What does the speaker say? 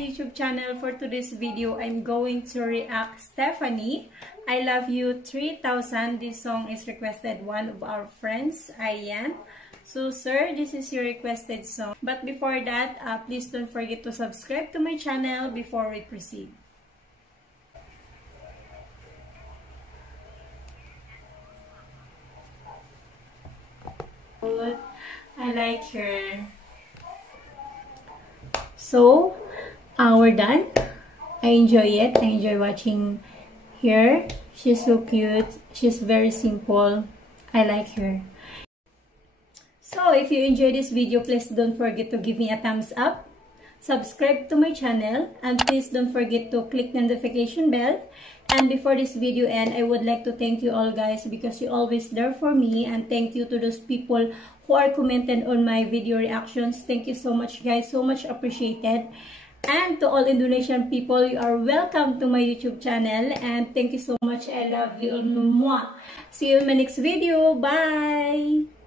YouTube channel. For today's video, I'm going to react Stephanie, I Love You 3000. This song is requested one of our friends, Ayan. So sir, this is your requested song. But before that, please don't forget to subscribe to my channel before we proceed. Good. I like her. So, we're done. I enjoy it. I enjoy watching her. She's so cute. She's very simple. I like her. So, if you enjoyed this video, please don't forget to give me a thumbs up. Subscribe to my channel. And please don't forget to click the notification bell. And before this video ends, I would like to thank you all guys because you're always there for me. And thank you to those people who are commenting on my video reactions. Thank you so much guys. So much appreciated. And to all Indonesian people, you are welcome to my YouTube channel. And thank you so much. I love you. See you in my next video. Bye!